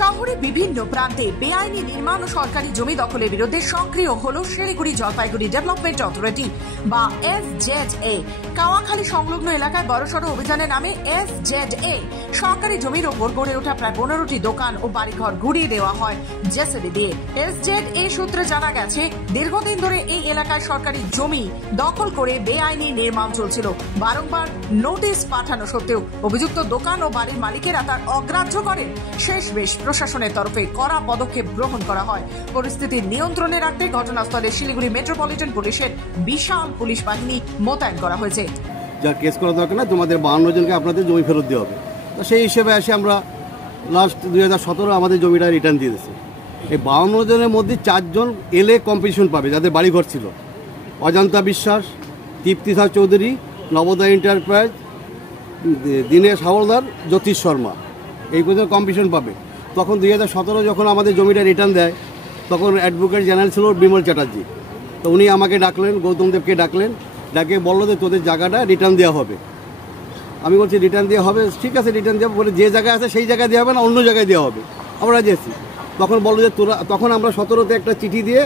শহরে বিভিন্ন প্রান্তে বেআইনি নির্মাণ ও সরকারি জমি দখলের বিরুদ্ধে সক্রিয় হল শিলিগুড়ি জলপাইগুড়ি ডেভেলপমেন্ট অথরিটি বা SZA। কাওয়াখালী সংলগ্ন এলাকায় বড়সড় অভিযানের নামে SZA সরকারি জমির ওপর গড়ে ওঠা প্রায় 15টি দোকান ও বাড়িঘর ঘুরিয়ে দেওয়া হয় জেসিবি দিয়ে। SZA সূত্রে জানা গেছে, দীর্ঘদিন ধরে এই এলাকায় সরকারি জমি দখল করে বেআইনি নির্মাণ চলছিল। বারংবার নোটিশ পাঠানো সত্ত্বেও অভিযুক্ত দোকান ও বাড়ির মালিকেরা তার অগ্রাহ্য করেন। শেষমেশ প্রশাসনের তরফে কড়া পদক্ষেপ গ্রহণ করা হয়। পরিস্থিতি নিয়ন্ত্রণে রাখতে ঘটনাস্থলে শিলিগুড়ি মেট্রোপলিটন পুলিশের বিশাল পুলিশ বাহিনী মোতায়েন করা হয়েছে। যা কেস করা দরকার না, তোমাদের 52 জনকে আপনাদের জমি ফেরত দেওয়া হবে। তো সেই হিসেবে এসে আমরা লাস্ট 2017 আমাদের জমিটা রিটার্ন দিয়ে দিয়েছি। এই 52 জনের মধ্যে 4 জন এলএ কম্পিটিশন পাবে, যাদের বাড়িঘর ছিল। অজন্তা বিশ্বাস, তৃপ্তিধর চৌধুরী, নবোদয় এন্টারপ্রাইজ, দীনেশ হাওলদার, জ্যোতিষ শর্মা, এই পর্যন্ত কম্পিটিশন পাবে। তখন 2017 যখন আমাদের জমিটা রিটার্ন দেয়, তখন অ্যাডভোকেট জেনারেল ছিল বিমল চ্যাটার্জি। তো উনি আমাকে ডাকলেন, গৌতম দেবকে ডাকলেন, ডাকে বললো যে তোদের জায়গাটা রিটার্ন দেওয়া হবে। আমি বলছি রিটার্ন দেওয়া হবে, ঠিক আছে রিটার্ন দেওয়া বলে, যে জায়গায় আছে সেই জায়গায় দেওয়া হবে না অন্য জায়গায় দেওয়া হবে। আমরা যেছি, তখন বললো যে তোরা, তখন আমরা 17তে একটা চিঠি দিয়ে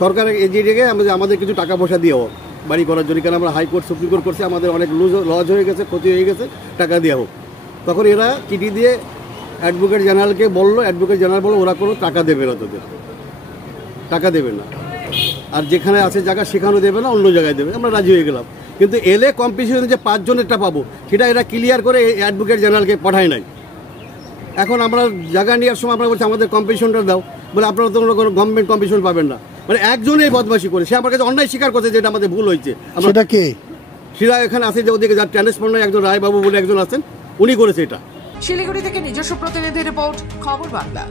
সরকারের এজেন্টকে আমাদের কিছু টাকা পয়সা দিয়েও বাড়ি করার জন্য, কারণ আমরা হাইকোর্ট সুপ্রিম কোর্ট করছি, আমাদের অনেক লজ হয়ে গেছে, ক্ষতি হয়ে গেছে, টাকা দেওয়া হোক। তখন এরা চিঠি দিয়ে অ্যাডভোকেট জেনারেলকে বললো, অ্যাডভোকেট জেনারেল বললো ওরা কোনো টাকা দেবে না, তোদের টাকা দেবে না, আর যেখানে আছে জায়গা সেখানেও দেবে না, অন্য জায়গায় দেবে। আমরা রাজি হয়ে গেলাম। কিন্তু এলএ কম্পিটিশনে যে 5 জনেরটা পাবো, সেটা এরা ক্লিয়ার করে অ্যাডভোকেট জেনারেলকে পাঠায় নাই। এখন আমরা জায়গা নেওয়ার সময় আমরা বলছি আমাদের কম্পিটিশনটা দাও, বলে আপনারা তো কোনো গভর্নমেন্ট কম্পিটিশন পাবেন না। মানে একজনেই বদমাশি করে, সে আমার কাছে অন্যায় স্বীকার করছে যেটা আমাদের ভুল হয়েছে। সেটা কে? সেটা এখানে আছে যে ওদিকে যার ট্রান্সফার একজন রায়বাবু বলে একজন আছেন, উনি করেছে এটা। শিলিগুড়ি থেকে নিজস্ব প্রতিনিধি রিপোর্ট, খবর বাংলা।